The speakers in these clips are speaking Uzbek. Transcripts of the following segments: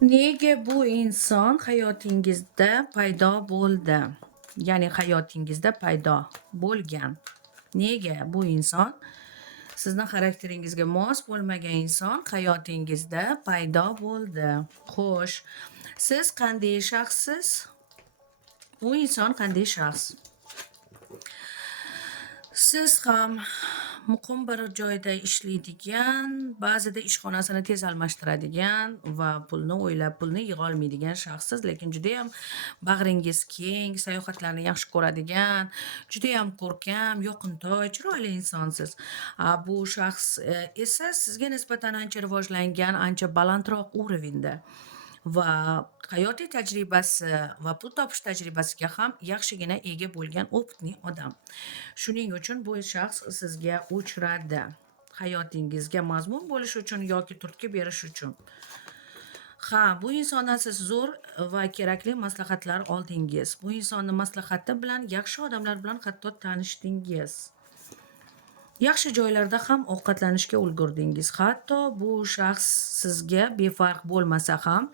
Nega bu inson hayotingizda paydo bo'ldi? Ya'ni hayotingizda paydo bo'lgan. Nega bu inson sizning xarakteringizga mos bo'lmagan inson hayotingizda paydo bo'ldi? Xo'sh, siz qanday shaxssiz? Bu inson qanday shaxs? Siz ham muqim bir joyda ishlaydigan, ba'zida ishxonasini tez almashtiradigan va pulni o'ylab, pulni yig'a olmaydigan shaxssiz, lekin judayam bag'ringiz keng, sayohatlarni yaxshi ko'radigan, judayam ko'rkam, yoqimtoy, chiroyli insonsiz. Bu shaxs esa sizga nisbatan ancha rivojlangan, ancha balandroq urovenda va hayotiy tajribasi va pul topish tajribasiga ham yaxshigina ega bo'lgan opitli odam. Shuning uchun bu shaxs sizga uchradi. Hayotingizga mazmun bo'lish uchun yoki turtki berish uchun. Ha, bu insondan siz zo'r va kerakli maslahatlar oldingiz. Bu insonni maslahati bilan yaxshi odamlar bilan hatto tanishdingiz. Yaxshi joylarda ham ovqatlanishga ulgurdingiz. Hatto bu shaxs sizga befarq bo'lmasa ham,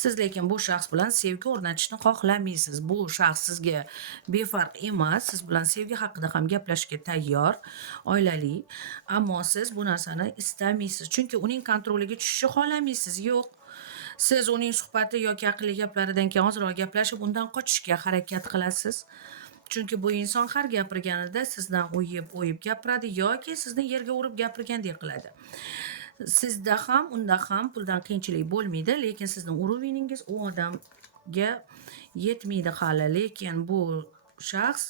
siz lekin bu shaxs bilan sevgi o'rnatishni xohlamaysiz. Bu shaxs sizga befarq emas, siz bilan sevgi haqida ham gaplashishga tayyor, oilali, ammo siz bu narsani istamaysiz. Chunki uning kontroliga tushishni xohlamaysiz. Yo'q. Siz uning suhbati yoki aqlli gaplaridan keyin ozroq gaplashib, undan qochishga harakat qilasiz. Chunki bu inson har gapirganida sizdan o'yib gapiradi yoki sizni yerga urib gapirgandek qiladi. Sizda ham, unda ham puldan qiyinchilik bo'lmaydi, lekin sizning uroviningiz u odamga yetmaydi hali. Lekin bu shaxs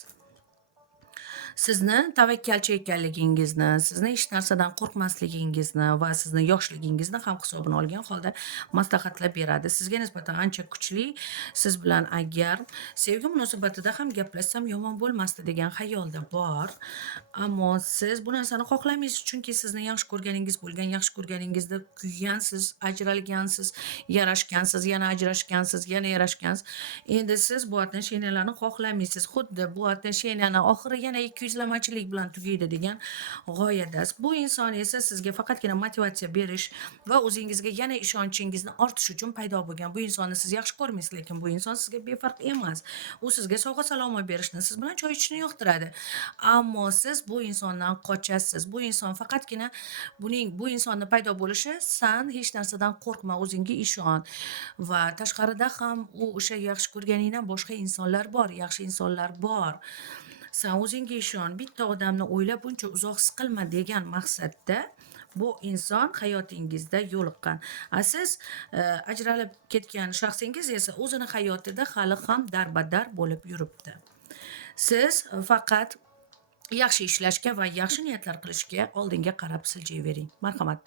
sizni tavakkalchi ekanligingizni, sizni hech narsadan qo'rqmasligingizni va sizni yoshligingizni ham hisobini olgan holda maslahatlar beradi. Sizga nisbatan ancha kuchli, siz bilan agar sevgi munosabatida ham gaplashsam yomon bo'lmasdi degan xayolda bor. Ammo siz bu narsani xohlamaysiz, chunki sizni yaxshi ko'rganingiz bo'lgan, yaxshi ko'rganingizda kuygansiz, ajralgansiz, yarashgansiz, yana ajrashgansiz, yana yarashgansiz. Endi siz bu отношениyalarni xohlamaysiz. Xuddi bu отношениyaning oxiri yana ikkiyuzlamachilik bilan tugaydi degan g'oyadasiz. Bu inson esa sizga faqatgina motivatsiya berish va o'zingizga yana ishonchingizni ortish uchun paydo bo'lgan. Bu insonni siz yaxshi ko'rmaysiz, lekin bu inson sizga befarq emas. U sizga sovg'a salomot berishni, siz bilan choy ichishni yoqtiradi. Ammo siz bu insondan qochasiz. Bu inson faqatgina bu insonni paydo bo'lishi, san hech narsadan qo'rqma, o'zingga ishon. Va tashqarida ham u o'sha yaxshi ko'rganingdan boshqa insonlar bor, yaxshi insonlar bor. Sen o'zingga ishon, bitta odamni o'ylab buncha uzoq siqilma degan maqsadda bu inson hayotingizda yo'liqqan. Siz ajralib ketgan shaxsingiz esa o'zini hayotida hali ham darbadar bo'lib yuribdi. Siz faqat yaxshi ishlashga va yaxshi niyatlar qilishga oldinga qarab siljayvering. Marhamat.